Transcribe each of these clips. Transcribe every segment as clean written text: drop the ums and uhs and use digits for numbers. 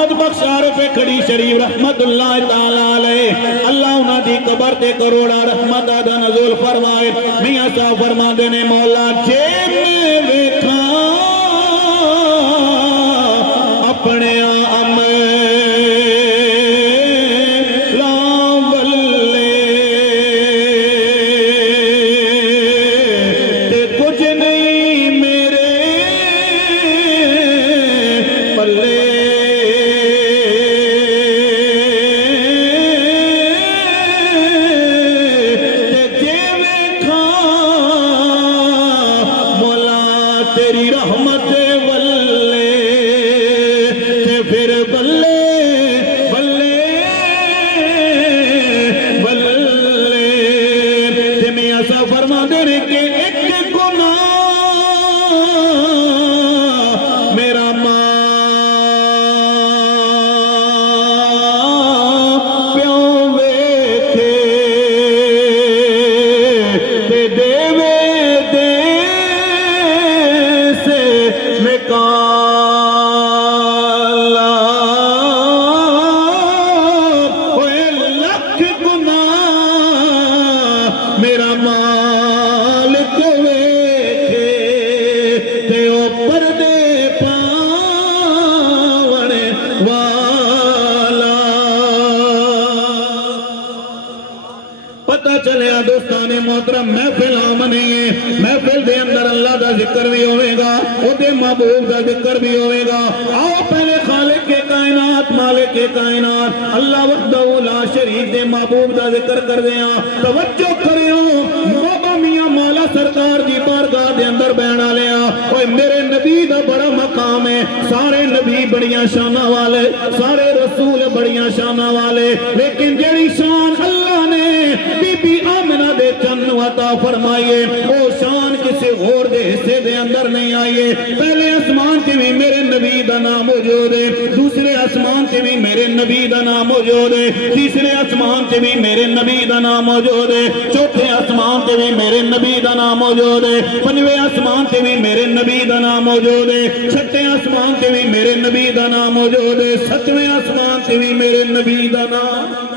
محمد بخش عارف کھڑی شریف رحمت اللہ تعالیٰ علیہ اللہ انہاں دی قبر تے کروڑا رحمت دا نزول فرمائے میاں صاحب فرما دینے مولا جے میں ویکھاں اپنے محفل عام نہیں ہے محفل دے اندر اللہ دا ذکر بھی ہوئے گا او دے محبوب دا ذکر بھی ہوئے گا آؤ پہلے خالق کے کائنات مالک کے کائنات اللہ وحدہ لا شریک دے محبوب دا ذکر کر دیا توجہ کرے ہو بابا میاں مولا سرکار دی بارگاہ دے اندر بینا لیا اوہ میرے نبی دا بڑا مقام ہے سارے نبی بڑیاں شانہ والے سارے رسول بڑیاں شانہ والے لیکن جڑی شان اللہ نے بی بی آمنہ دے چن عطا فرمائیے وہ شان کسی غور دے حصے دے اندر نہیں آئیے پہلے آسمان کے بھی میرے نبی دا نام موجود ہے دوسرے آسمان کے بھی میرے نبی دا نام موجود ہے تیسرے آسمان کے بھی میرے نبی دا نام موجود ہے چوتھے آسمان کے بھی میرے نبی دا نام موجود ہے پنجویں آسمان کے بھی میرے نبی دا نام موجود ہے چھٹے آسمان کے بھی میرے نبی دا نام موجود ہے ستویں آسمان کے بھی میرے نبی دا نام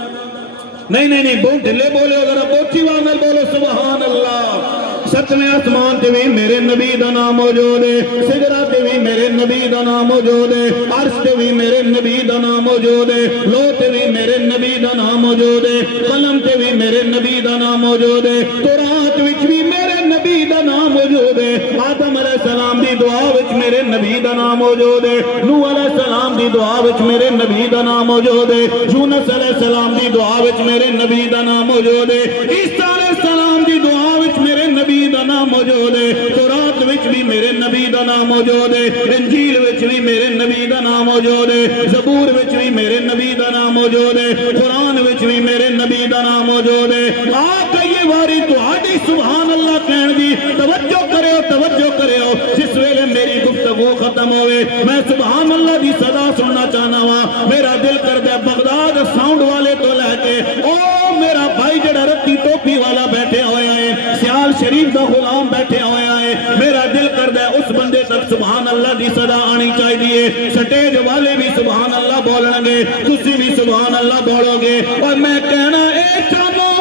نہیں بہت ڈھلے بولے ذرا بہت وانل بولو سبحان اللہ ستویں آسمان تے بھی میرے نبی دا نام موجود ہے سجرہ تے بھی میرے نبی دا نام موجود ہے عرش تے بھی میرے نبی دا نام موجود ہے لو تے بھی میرے نبی دا نام موجود ہے قلم تے بھی میرے نبی دا نام موجود ہے تورات وچ بھی میرے نبی دا نام موجود ہے آدم علیہ السلام دی دعا وچ میرے نبی دا نام موجود ہے نوح علیہ السلام دی دعا وچ میرے نبی دا نام موجود ہے یونس علیہ السلام دی دعا وچ میرے نبی دا نام موجود ہے عیسیٰ علیہ السلام دی دعا وچ میرے نبی دا نام موجود ہے تورات وچ بھی میرے نبی دا نام موجود ہے انجیل وچ بھی میرے نبی دا نام موجود ہے زبور وچ بھی میرے نبی دا نام موجود ہے قرآن وچ بھی میرے نبی دا نام موجود ہے آقا یہ واری تہاڈی سبحان اللہ کہن دی توجہ کرو جس ویلے میری گفتگو ختم ہوئے میں سبحان اللہ دی صدا سننا چاہنا ہوا میرا دل کر دے بغداد ساؤنڈ والے تو لے کے او میرا بھائی جڑا رتی ٹوپی والا بیٹھے ہوئے ہیں سیال شریف دا غلام بیٹھے ہوئے ہیں میرا دل کر دے اس بندے تک سبحان اللہ دی صدا آنی چاہیے سٹیج والے بھی سبحان اللہ بولن گے تسی بھی سبحان اللہ بولو گے اور میں کہنا اے چانو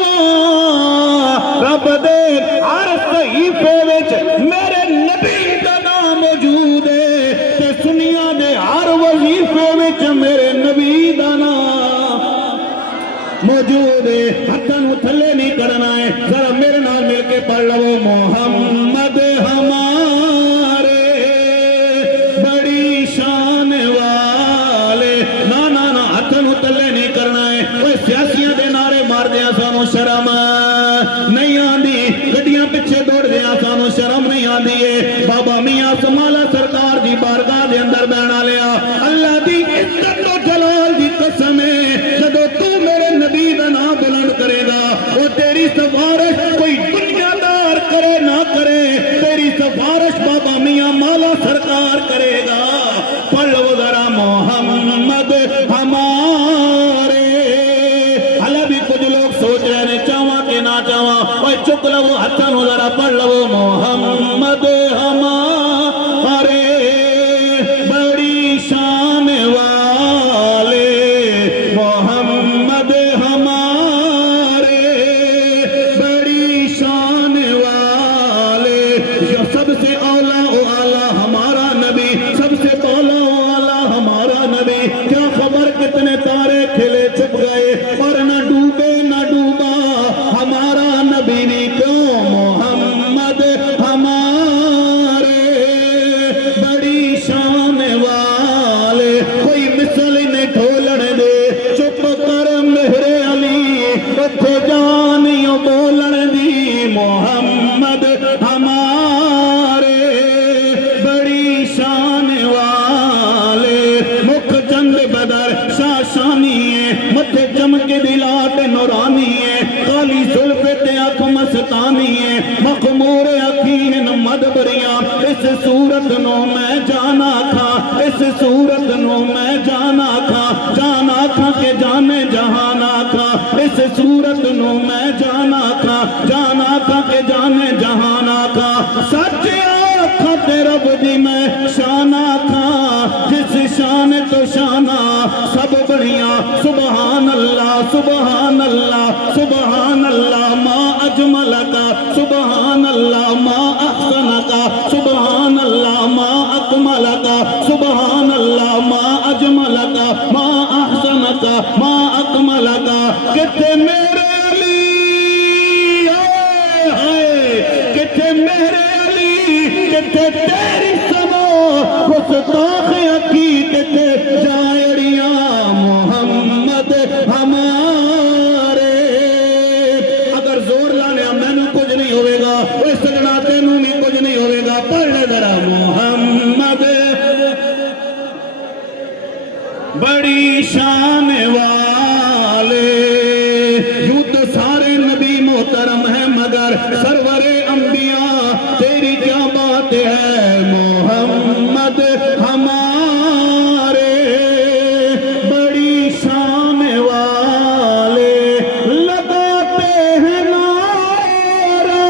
رب دے ہر صحیفے وچ میرے نبی دا نام موجود ہے تے سنیا دے ہر وظیفے وچ میرے نبی دا نام موجود ہے ہتھاں تھلے نہیں کرنا ہے ذرا میرے نال مل کے پڑھ لو محمد ہمارے بڑی شان والے نا ہتھاں تھلے نہیں کرنا ہے اوے سیاسیاں دے نعرے مار دیا سانو شرم نہیں آندی گڈیاں پیچھے دوڑ دیا سانو شرم نہیں آندی ہے بابا میاں سمالا سرکار دی بارگاہ دے اندر بیٹھا لیا اللہ دی عزت و جلال دی قسم ہے جدوں تو میرے نبی دا نام بلند کرے گا وہ تیری سفارش کوئی دنیا دار کرے نہ کرے تیری سفارش بابا میاں مولا سرکار کرے گا پڑھ لو ذرا محمد ہمارے حالا بھی کچھ لوگ سوچ رہے ہیں چاہواں کہ نہ چاہواں اوے چک لو ہتھاں نوں ذرا پڑھ لو محمد ہمارے بڑی شان والے تو شانہ سب بڑیاں سبحان اللہ سبحان اللہ سبحان اللہ ما اجمل کا سبحان اللہ ما احسن کا سبحان اللہ ما اکمل کا سبحان اللہ ما اجمل کا ما احسن کا ما اکمل کا کتے میرے علی آئے ہائے کتے میرے علی کتے تیری سمو گستاخ عقیدت جائڑیاں محمد ہمارے اگر زور لانے میں نے کچھ نہیں ہوئے گا وہ سجنا تینوں بھی کچھ نہیں ہوئے گا پڑھ لے ذرا محمد بڑی شان والے یوں تو سارے نبی محترم ہیں مگر سرور انبیاء تیری کیا بات ہے محمد ہمارے بڑی شان والے لگاتے ہیں نعرہ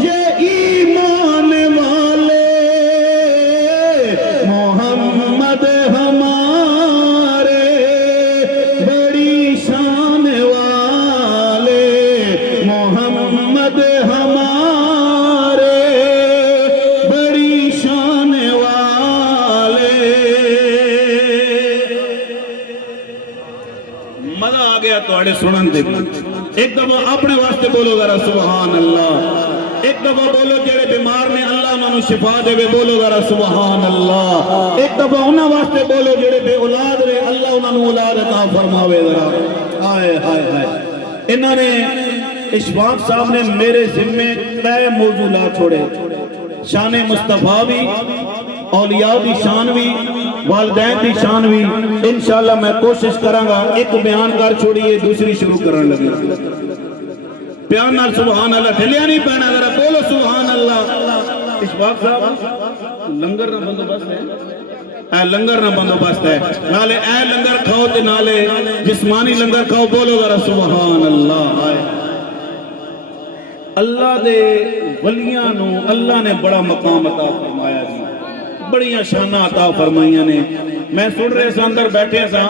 یہ ایمان والے محمد ہمارے بڑی شان والے محمد ہمارے بڑی شان والے مزہ آ گیا توڑے سنن دے ایک دفعہ اپنے واسطے بولو ذرا سبحان اللہ ایک دفعہ بولو جڑے بیمار نے اللہ انہوں شفا دے بولو ذرا سبحان اللہ ایک دفعہ انہوں واسطے بولو جڑے بے اولاد رہے اللہ انہوں اولاد عطا فرماوے ذرا آئے ہائے ہائے انہوں نے اشفاق صاحب نے میرے ذمے کئی موضوع لا چھوڑے شان مصطفیٰ بھی اولیاء دی شان بھی والدین دی شان بھی انشاءاللہ میں کوشش کروں گا ایک بیان کر چھوڑیے دوسری شروع کرنے لگے پیان نال سبحان اللہ ڈھلیا نہیں پہنا ذرا بولو سبحان اللہ اشفاق صاحب لنگر نہ بندوبست ہے اے لنگر نہ بندوبست ہے نالے اے لنگر کھاؤ تے نالے جسمانی لنگر کھاؤ بولو ذرا سبحان اللہ آئے اللہ دے ولیاں نو اللہ نے بڑا مقام عطا فرمایا جی بڑیاں شانہ عطا فرمائیاں نے میں سن رہے سا اندر بیٹھے سا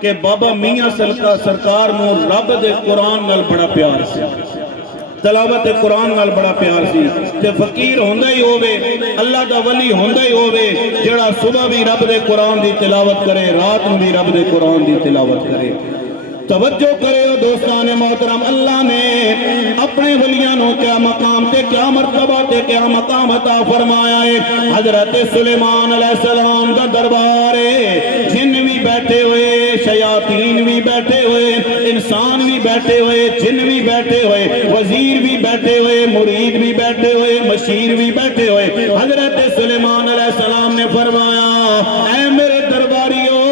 کہ بابا میاں سرکار نو رب دے قرآن نال بڑا پیار سی تلاوت قرآن نال بڑا پیار سی تے فقیر ہوندہ ہی ہووے اللہ دا ولی ہوندہ ہی ہووے جڑا صبح بھی رب دے قرآن دی تلاوت کرے رات میں بھی رب دے قرآن دی تلاوت کرے توجہ کرے ہو دوستان محترم اللہ نے اپنے ولیانوں کیا مقام تے کیا مرتبہ تے کیا مقام عطا فرمایا ہے حضرت سلیمان علیہ السلام کا دربار ہے جن بھی بیٹھے ہوئے شیاطین بھی بیٹھے ہوئے انسان بھی بیٹھے ہوئے جن بھی بیٹھے ہوئے وزیر بھی بیٹھے ہوئے مرید بھی بیٹھے ہوئے مشیر بھی بیٹھے ہوئے حضرت سلیمان علیہ السلام نے فرمایا اے میرے درباریوں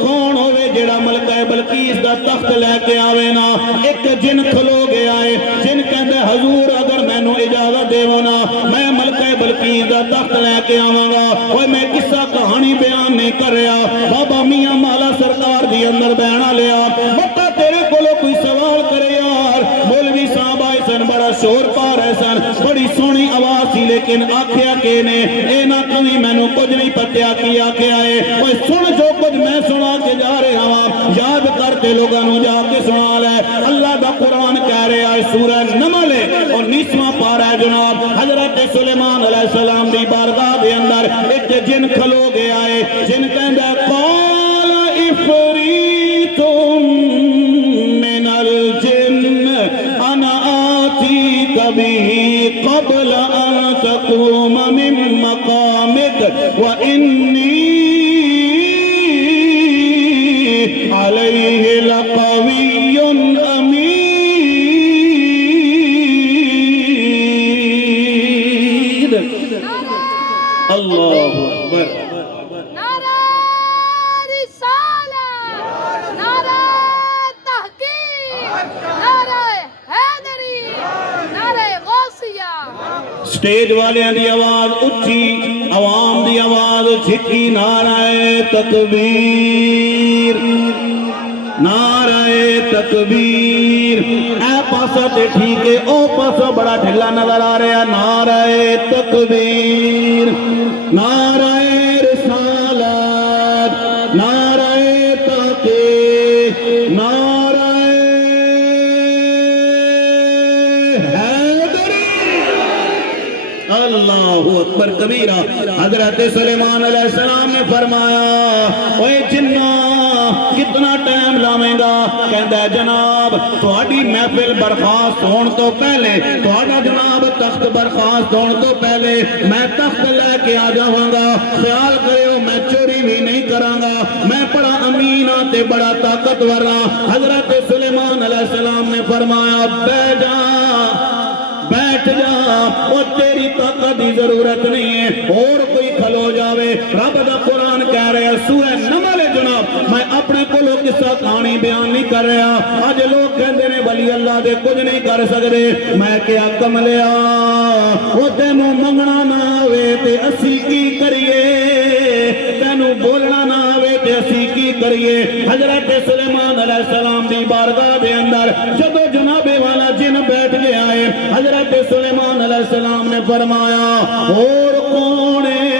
کون ہوئے جڑا ملکہ بلقیس دا تخت لے کے آوے نا ایک جن کھلو گیا ہے جن کہندے حضور اگر میں نو اجازت دیو نا میں ملکہ بلقیس دا تخت لے کے آواں گا اوے میں قصہ کہانی بیان نہیں کر رہا بابا میاں مالا سرکار دی اندر بیانہ لیا بتا تیرے کولو کوئی سوال کرے یار مولوی صاحب آئے سن بڑا شور پا رہے سن بڑی سونی آواز تھی لیکن آکھیا کہ نے اے نا کمی میں نو کچھ نہیں پتیا کیا کہ آئے اوے سن جو کچھ میں سنا کے جا رہے ہاں یاد کرتے لوگوں جا کے سنا لے اللہ دا قرآن کہہ رہے آئے سورہ نمل اور 19واں پارہ ہے جناب حضرت سلیمان علیہ السلام دی بارگاہ دے اندر ایک جن کھلو گیا ہے جن کہندہ قال افریت من الجن انا آتیک به قبل ان تقوم من مقامک وانی علیہ لقوی امین اللہ اکبر نعرہ رسالت نعرہ تحقیق نعرہ حیدری نعرہ غوثیہ سٹیج والے دی آواز اچھی عوام دی آواز جھکی نعرہ تکبیر نعرہ تکبیر. اے پاسا تے ٹھیک ہے، او پاسا بڑا ڈھلا نظر آ رہا ہے. نعرہ تکبیر، نعرہ رسالت، نعرہ تحقیق، نعرہ حیدری. اللہ اکبر کبیرہ. حضرت سلیمان علیہ السلام نے فرمایا اوے جنہ کتنا ٹائم لاویں گا؟ کہندا ہے جناب تہاڈی محفل برخاست ہون تو پہلے، تہاڈا جناب تخت برخاست ہون تو پہلے میں تخت لے کے آ جاواں گا. خیال کریو میں چوری بھی نہیں کراں گا، میں بڑا امین ہاں تے بڑا طاقتور ہاں. حضرت سلیمان علیہ السلام نے فرمایا بیٹھ جا، بیٹھ جا، اور تیری طاقت دی ضرورت نہیں ہے، اور کوئی کھلو جاوے. رب دا قرآن کہہ رہے ہیں سورہ نمل جناب، میں اپنے کولوں قصہ کہانی بیان نہیں کر رہا. آج لوگ کہندے نے ولی اللہ دے کچھ نہیں کر سکتے. میں کیا کملیا وہ تینوں منگنا نہ آوے تے اسی کی کریے، تینوں بولنا نہ آوے تے اسی کی کریے. حضرت سلیمان علیہ السلام دی بارگاہ دے اندر جدو جناب والا جن بیٹھ گیا ہے، حضرت سلیمان علیہ السلام نے فرمایا اور کون ہے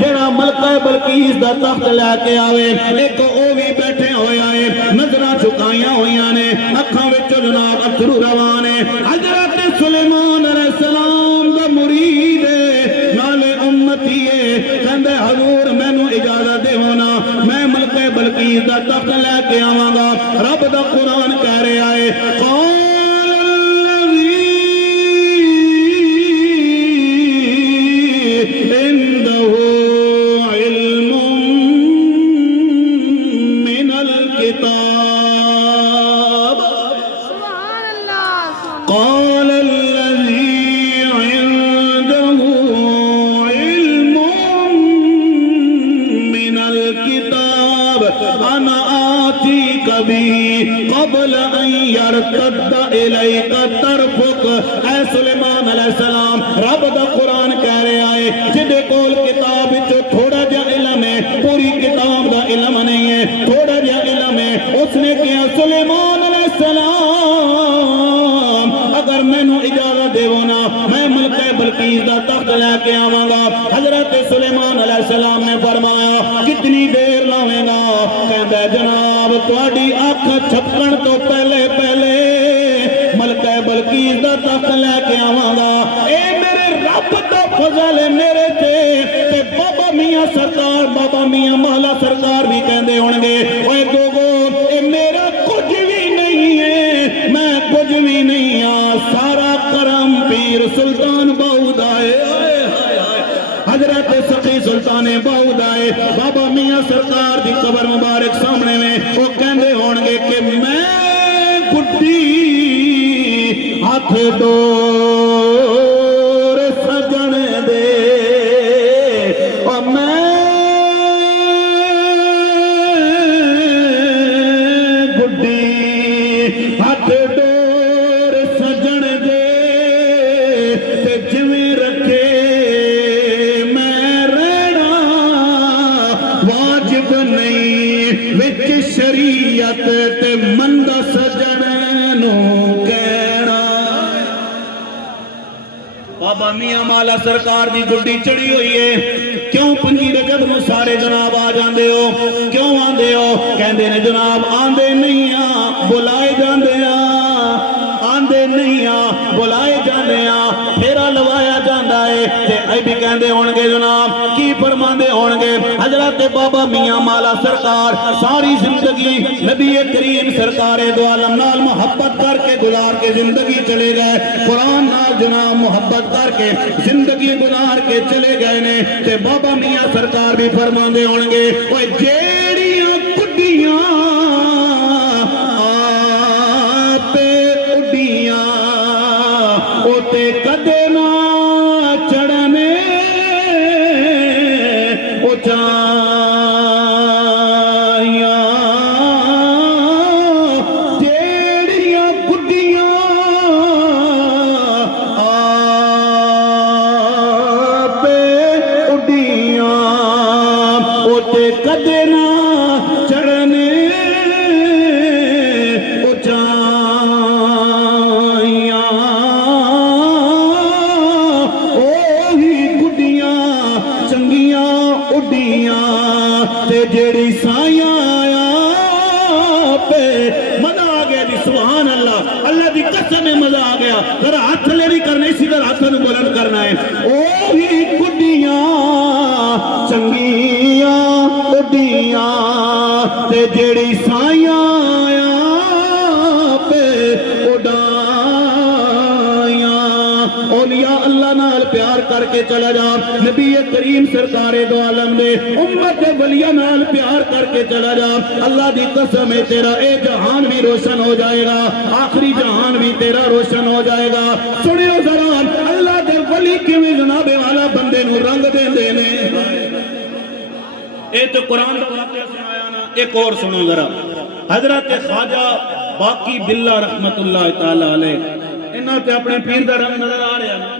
جڑا ملکہ بلقیس دا تخت لے کے آوے؟ ایک او بھی بیٹھے ہوئے آئے، نظرہ چکائیاں ہوئیاں نے، اکھاں وچوں جناب اتھرو روان ہے. حضرت سلیمان علیہ السلام دا مرید ہے، نالے امتی ہے. کہندے حضور مینوں اجازت دیو نا، میں ملکہ بلقیس دا تخت لے کے آواں گا. رب دا قرآن کہہ رہا ہے قال الذي عنده علم من الكتاب أنا آتيك به قبل أن يرتد إليك طرفك. اے سلیمان علیہ السلام رب دا قرآن کہہ رہا ہے جدے کول کتاب وچ تھوڑا جا علم ہے، پوری کتاب دا علم نہیں ہے، تھوڑا جا علم ہے. اس نے کہا سلیمان علیہ السلام اگر مینوں اجازت دیو نا میں ملکہ بلقیس دا تخت لے کے آواں گا. حضرت سلیمان علیہ السلام نے فرمایا کتنی دیر لاویں گا؟ کہندا ہے جناب تہاڈی اکھ چھپکن تو پہلے پہلے ملکہ بلقیس دا تخت لے کے آواں گا. اے میرے رب دا فضل ہے میرے تے بابا میاں سرکار، بابا میاں مولا سرکار بھی کہندے ہونگے اوے گوگو اے میرا کچھ بھی نہیں ہے، میں کچھ بھی نہیں ہاں، سارا کرم پیر سلطان باؤد آئے. حضرت سخی سلطان باؤد آئے، بابا میاں سرکار دی قبر مبارک سامنے میں وہ کہندے ہونگے کہ میں گھٹی ہاتھ ڈور سجن دے اور میں گھٹی ہاتھ ڈور سجن دے تے جویں رکھے میں رہنا واجب نہیں وچ شریعت تے مند سجن نو کہنا. بابا میاں مالا سرکار دی گڈی چڑھی ہوئی ہے. کیوں 5 رجب نو سارے جناب آ جاندے ہو؟ کیوں آندے ہو؟ کہندے نے جناب آندے نہیں ہاں بلائے جاندے ہاں، آندے نہیں ہاں بلائے جاندے ہاں، پھیرا لوایا جاندا ہے. تے اے بھی کہندے ہونگے جناب کی فرماندے ہونگے حضرت بابا میاں مالا سرکار ساری زندگی نبی کریم سرکار دو عالم نال محبت کر کے گزار کے زندگی چلے گئے، قرآن نال جناب محبت کر کے زندگی گزار کے چلے گئے نے. تے بابا میاں سرکار بھی فرماندے ہونگے اوے جیڑیاں کڈیاں آپے اڈیاں او تے کدے نہ چڑھنے او چاہیاں جیڑیاں کڈیاں آپے اڈیاں او تے کدے نہ چڑھنے تے جیڑی سائیاں آیا پہ مزہ آ گیا جی سبحان اللہ اللہ دی قسم میں مزہ آ گیا ذرا ہاتھ لے نہیں کرنا اسی طرح ہاتھ نو بلند کرنا ہے اوہی گڈیاں چنگیاں اڈیاں تے جیڑی سائیاں آیا پہ اڈائیاں اولیاء اللہ نال پیار کر کے چلا جا نبی کریم سرکار دو عالم دے امت ولیاں نال پیار کر کے چلا جا اللہ دی قسم ہے تیرا اے جہان بھی روشن ہو جائے گا آخری جہان بھی تیرا روشن ہو جائے گا سنیو ذرا اللہ دے ولی کیویں جناب والا بندے نو رنگ دیندے نے اے تو قرآن دا واقعہ سنایا نا ایک اور سنو ذرا حضرت خواجہ باقی باللہ رحمت اللہ تعالی علیہ انہاں تے اپنے پیر دا رنگ نظر آ رہا نا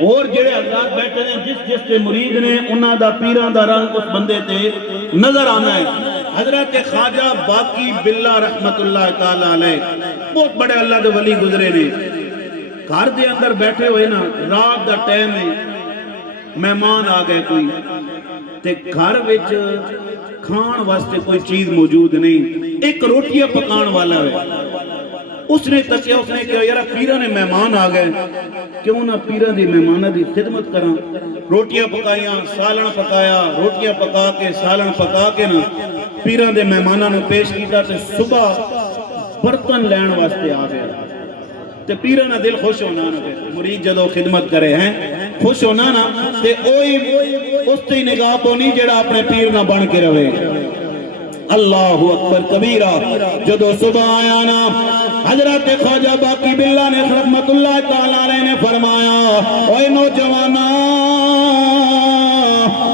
اور جڑے حضرات بیٹھے ہیں جس جس تے مرید نے انہاں دا پیراں دا رنگ اس بندے تے نظر آنا ہے حضرت خواجہ باقی باللہ رحمت اللہ تعالی علیہ بہت بڑے اللہ دے ولی گزرے نے گھر دے اندر بیٹھے ہوئے نا رات دا ٹائم ہے مہمان آ گئے کوئی تے گھر وچ کھان واسطے کوئی چیز موجود نہیں ایک روٹیاں پکان والا ہے اس نے تکیا اس نے کہا یارا پیرہ نے مہمان آ گئے کیوں نہ پیرہ دی مہمانہ دی خدمت کراں روٹیاں پکائیاں سالن پکایا روٹیاں پکا کے سالن پکا کے نا پیرہ دے مہمانہ نے پیش کیتا تے صبح برتن لین واسطے آ گیا تے پیرہ نہ دل خوش ہونا نا مرید جدو خدمت کرے ہیں خوش ہونا نا تے اوئی اس تے نگاہ پونی جڑا اپنے پیر نہ بن کے رہے اللہ اکبر کبیرہ جدو صبح آیا نا حضرت خواجہ باقی باللہ نے رحمت اللہ تعالی علیہ نے فرمایا اوے نوجوانا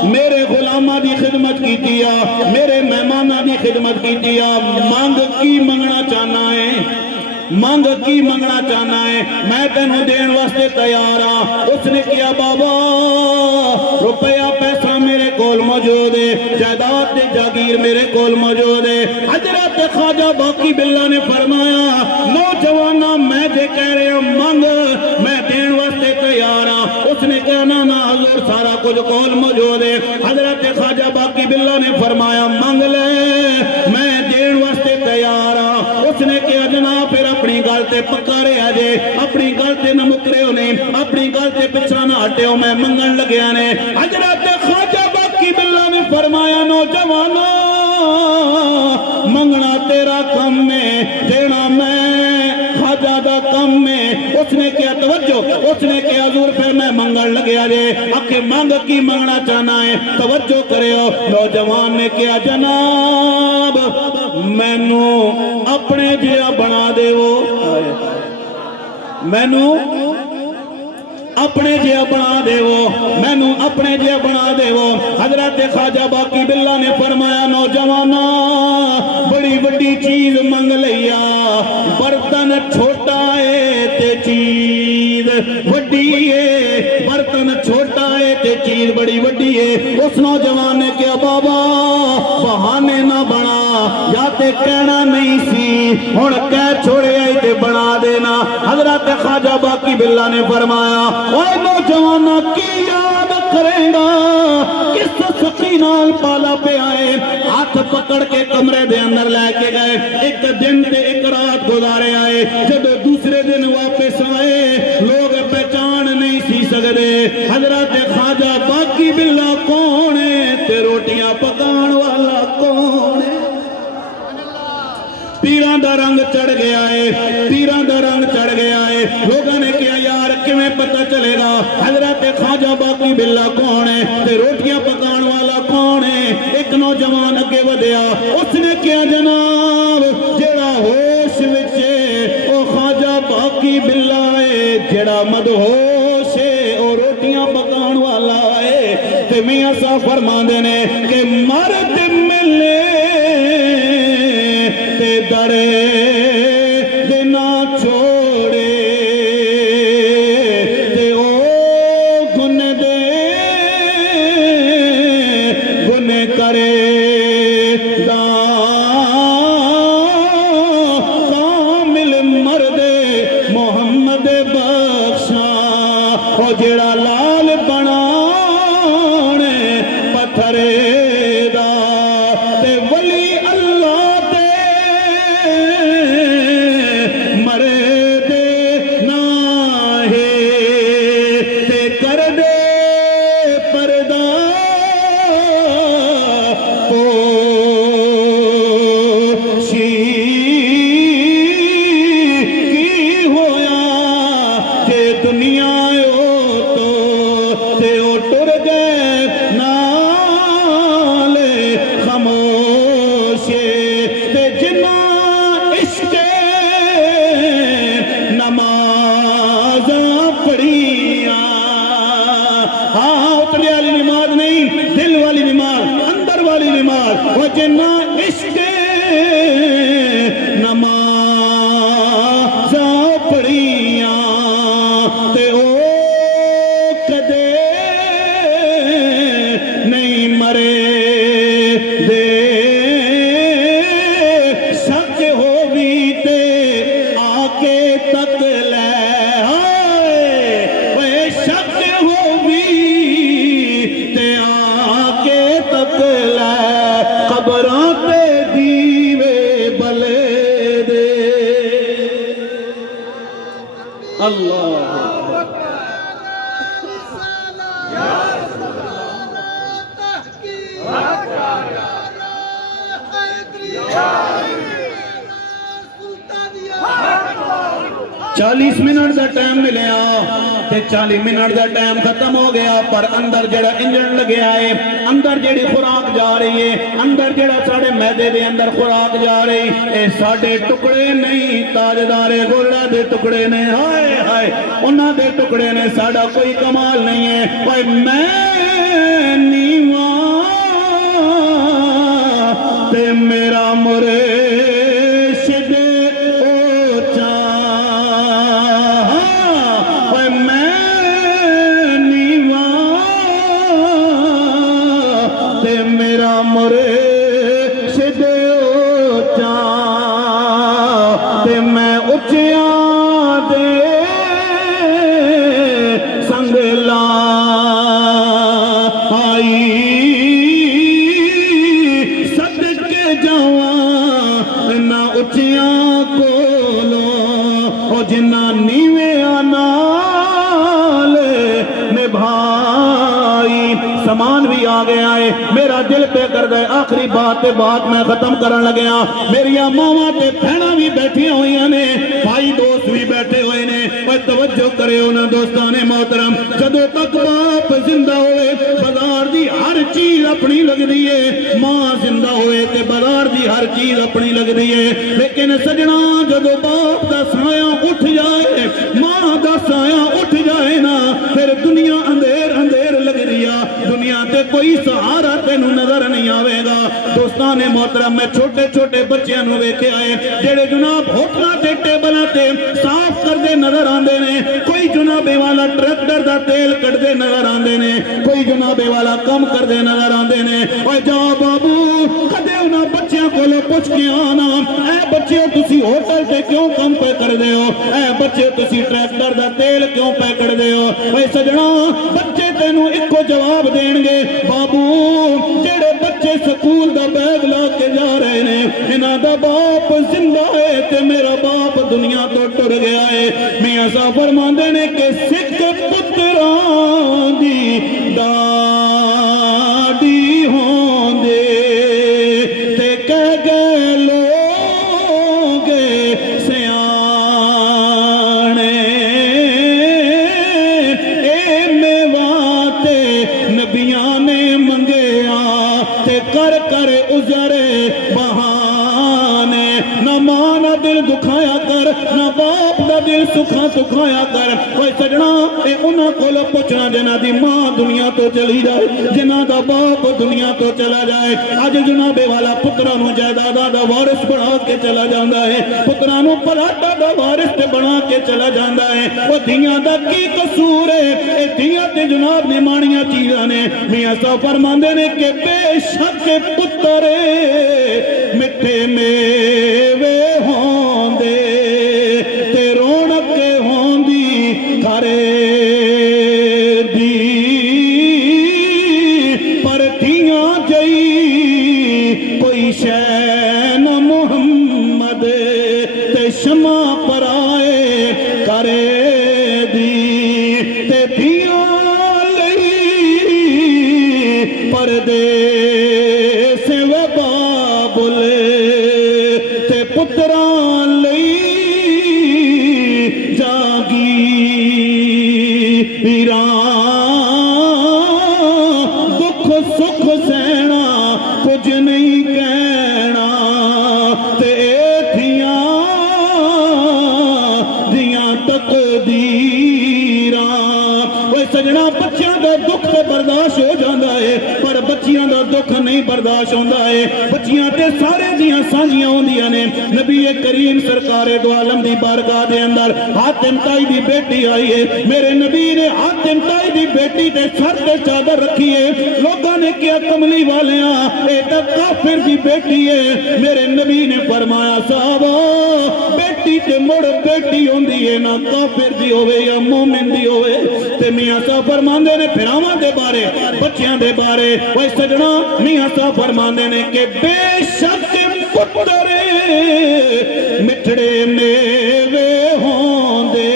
میرے غلامہ دی خدمت کی دیا میرے مہمانہ دی خدمت کی دیا مانگ کی منگنا چاہنا ہے مانگ کی منگنا چاہنا ہے میں تینوں دین واسطے تیار ہاں اس نے کیا بابا روپیہ پیسہ میرے کول موجود ہے جائیداد تے جاگیر میرے کول موجود ہے حضرت خواجہ باقی باللہ نے فرمایا نوجوانا میں دے کہہ رہے ہوں مانگ میں دین واسطے تیار ہاں اس نے کہا نا حضور سارا کچھ کول موجود ہے حضرت خواجہ باقی باللہ نے فرمایا مانگ لے میں دین واسطے تیار ہاں اس نے کہا جناب پھر اپنی گل تے پکا رہے جے اپنی گل تے نہ مکرے ہو نہیں اپنی گل تے پچھا نہ ہٹے ہو میں منگن لگیا نے حضرت خواجہ باقی باللہ نے فرمایا نوجوانو منگنا تیرا کم میں دینا میں خواجہ دا کم میں اس نے کیا توجہ اس نے کیا حضور پھر میں منگن لگیا جے اکھے مانگ کی منگنا چاہنا ہے توجہ کرے ہو نوجوان نے کیا جناب مینو اپنے جیا بنا دے وہ مینو اپنے جیا بنا دے وہ مینو اپنے جیا بنا دے وہ حضرت خواجہ باقی باللہ نے فرمایا نوجوانا بڑی بڑی چیز منگ لیا برتن چھوٹا ہے تے چیز بڑی ہے برتن چھوٹا ہے تے چیز بڑی بڑی ہے اس نوجوان نے کیا بابا بہانے نہ بنا یا تے کہنا نہیں سی ہن کہہ چھوڑے آئی تے بنا دینا حضرت خواجہ باقی باللہ نے فرمایا اوے نوجوانہ کی یاد کرے گا کس سخی نال پالا پہ آئے ہاتھ پکڑ کے کمرے دے اندر لے کے گئے ایک دن تے ایک رات گزارے آئے جب دوسرے دن واپس آئے لوگ پہچان نہیں سی سکتے حضرت خواجہ باقی باللہ کون ہے تے روٹیاں پکان والا کون ہے پیران دا رنگ چڑھ گیا ہے پیران دا رنگ چڑھ گیا ہے لوگوں نے کیا یار کیویں پتہ چلے گا حضرت خواجہ باقی باللہ کون ہے تے روٹیاں پکان والا کون ہے ایک نوجوان اگے ودیا اس نے کیا جناب جڑا ہوش وچ او خواجہ باقی باللہ ہے جڑا مدہوش ہے او روٹیاں پکان والا ہے تے میاں صاحب فرماندے نے کہ مرد ملے تے درے دینا چھوڑے تے او گن دے گن کرے دان جنا عشق نماز پڑھیاں تے او کدے نہیں مرے دے شک ہووی تے آ کے تک لے اے شک ہووی تے آ کے تک لے قبراں تے دیوے بلے دے اللہ چالیس منٹ دا ٹائم ملیا تے 40 منٹ دا ٹائم ختم ہو گیا پر اندر جڑا انجن لگیا ہے اندر جڑی خوراک جا رہی ہے اندر جڑا ساڑے میدے دے اندر خوراک جا رہی اے ساڑے ٹکڑے نہیں تاجدار گھوڑا دے ٹکڑے نے ہائے ہائے انہاں دے ٹکڑے نے ساڑا کوئی کمال نہیں ہے اوے میں نیواں تے میرا مرشد اوچا اوے میں نیواں تے میرا مرشد اوچا تے میں اچیاں دے سنگ لا آئی صدقے جاواں نہ اچیاں کولو او جنہ نیویں نال نبھائی سامان بھی آ گیا ہے میرا دل پہ کر دے آخری بات میں ختم کرن لگیا میری ماما تے بہناں بھی بیٹھی ہوئی نے بھائی دوست بھی بیٹھے ہوئے نے اور توجہ کرے انہاں دوستاں نے محترم جدوں تک باپ زندہ ہوئے بازار دی ہر چیز اپنی لگ دی ہے ماں زندہ ہوئے تے بازار دی ہر چیز اپنی لگ دی ہے لیکن سجنا جدوں باپ دا سایہ اٹھ جائے ماں دا سایہ اٹھ جائے نا پھر دنیا اندھیر اندھیر لگ رہیا دنیا تے کوئی سہارا تینوں نظر نہیں آوے گا دوستان محترم میں چھوٹے چھوٹے بچیاں نو ویکھے آئے جڑے جناب ہوٹلاں تے ٹیبلاں تے صاف کردے نظر آندے نے کوئی جنابے والا ٹریکٹر دا تیل کڈدے نظر آندے نے کوئی جنابے والا کم کردے نظر آندے نے اوے جا بابو کدے انہاں بچیاں کولوں پوچھ کے آنا اے بچے تسی ہوٹل تے کیوں کم پہ کردے ہو اے بچے تسی ٹریکٹر دا تیل کیوں پہ کردے ہو اوے سجنا بچے تینوں اکو جواب دین گے بابو جڑے بچے سکول دا بیگ لا کے جا رہے نے انہاں دا باپ زندہ ہے تے میرا باپ دنیا تو ٹر گیا ہے میاں صاحب فرماندے نے کہ سکھ پتراں دی ڈاڈی ہوندے تے کہہ گئے لوگ سیانے اے میوہ تے نبیاں نے منگیا تے کر کر عذر بہانے نہ ماں نہ دل دکھایا کر نہ باپ دا دل سکھا دکھایا کر کوئی سجنا اے انہاں کولو پوچھنا جنہاں دی ماں دنیا تو چلی جائے جنہاں دا باپ دنیا تو چلا جائے اج جنابے والا پتراں نو جائیداداں دا وارث بنا کے چلا جاندا ہے پتراں نو پلاٹاں دا وارث تے بنا کے چلا جاندا ہے او دھیاں دا کی قصور ہے اے دھیاں تے جناب نے مانیاں چیزاں نے میاں صاحب فرماندے نے کہ بے شک پتر مٹھے میوے ہوندے تے رونق ہوندی گھرے دی پر دھیاں جئی کوئی شے نہ محمد تے شمع پرائے کرے دی تے دھیاں لئی پردیس و بابل تے پتراں لئی جاگیراں دکھ سکھ سہنا کچھ نہیں کہنا تے دھیاں تقدیراں وہ سجنا بچیاں دا دکھ تے برداشت ہو جاندہ ہے پر بچیاں دا دکھ نہیں برداشت ہوتا ہے بچیاں تے سارے دیاں سانجیاں ہوندیاں نے نبی کریم سرکار دو عالم دی بارگاہ دے اندر حاتم تائی دی بیٹی آئی ہے میرے نبی نے حاتم تائی دی بیٹی تے سر تے چادر رکھی ہے لوگوں نے کیا کملی والیاں اے تا کافر دی بیٹی ہے میرے نبی نے فرمایا صحابہ بیٹی تے مڑ بیٹی ہوندی ہے نہ کافر دی ہوئے یا مومن دی ہوئے تے میاں صاحب فرماندے نے پھراواں دے بارے بچیاں دے بارے وہ سجنا میاں صاحب فرماندے نے کہ بے شک پتر مٹھڑے میوے ہوندے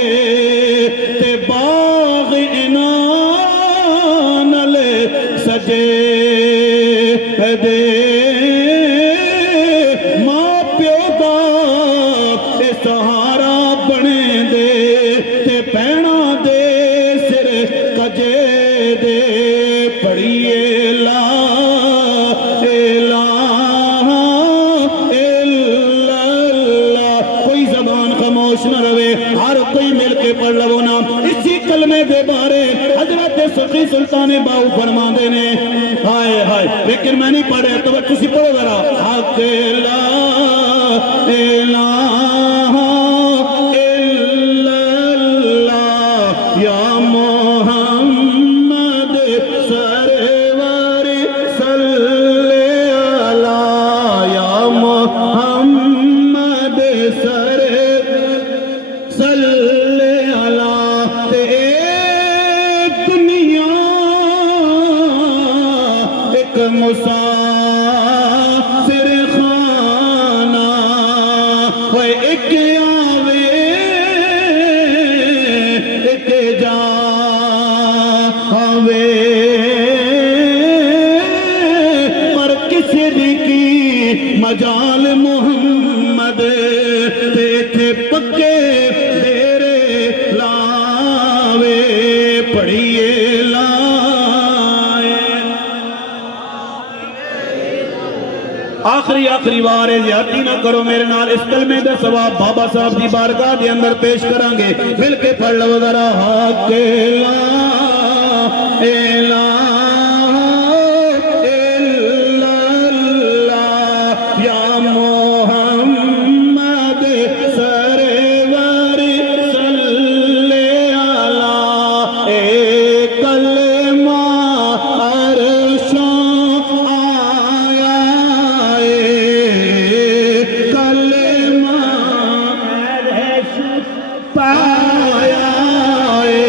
تے باغ انان لے سجے دے ماں پیو دا اے سہارا بنے دے تے پینا دے سر کجے دے پڑھیے لا الہ الا اللہ کوئی زبان خاموش نہ رہے ہر کوئی مل کے پڑھ لو نا اسی کلمے دے بارے حضرت سخی سلطان باؤ فرما دے نے ہائے ہائے لیکن میں نہیں پڑھ رہا تو تسی پڑھو ذرا حق لا الہ الا اللہ یا محمد سرور صلی علی یا محمد صلی علی تے دنیا ایک مسافر خانہ وہ ایک آوے ایک جا آوے پر کسی دی کی مجال محمد تے پکے ڈیرے لاوے پڑھیے لائے آخری وار زیادتی نہ کرو میرے نال اس کلمے دے ثواب بابا صاحب دی بارگاہ دے اندر پیش کریں گے مل کے پڑھ لو ذرا حق لا الہ الا اللہ یا محمد سرور صلی علی اے کلمہ عرشوں آیا اے کلمہ پایا اے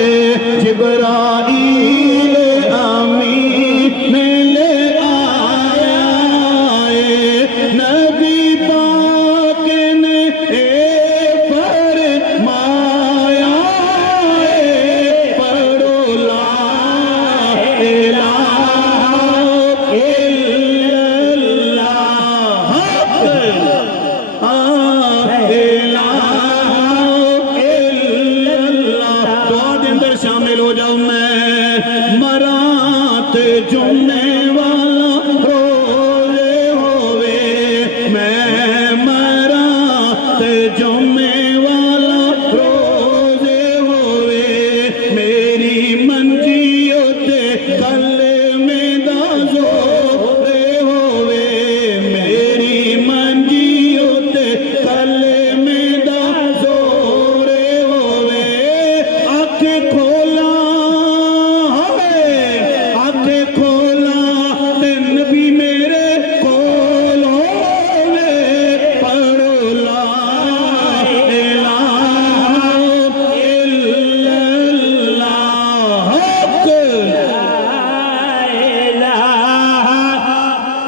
جبرائیل امین لے آیا اے نبی پاک نے فرمایا اے پڑھو لا الہ الا اللہ دعا دے اندر شامل ہو جاؤں میں مرات جمنے والا روزے ہوئے میں مرات جمنے والا روزے ہوئے میری منجی ہوتے کلمے دا زورے ہوئے میری منجی ہوتے کلمے دا زورے ہوئے آنکھ کھولا آنکھ کھولا تے نبی میرے کول ہوئے پڑھو لا الہ الا اللہ حق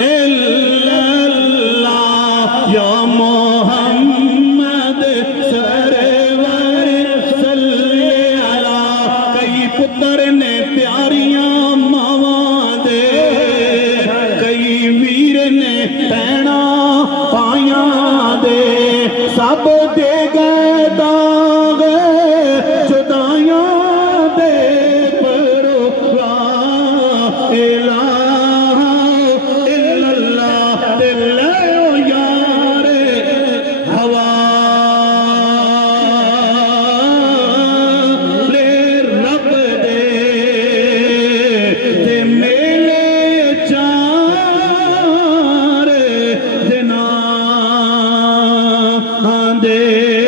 الا اللہ یا محمد سرور صلی علی کئی پتر نے پیاریاں ماواں دے کئی ویر نے پینا پایاں دے سب دے گئے داغ جدائیاں دے پڑھو لا الہ الا اللہ دل یار ہوا لے رب دے تے میلے چاہ دے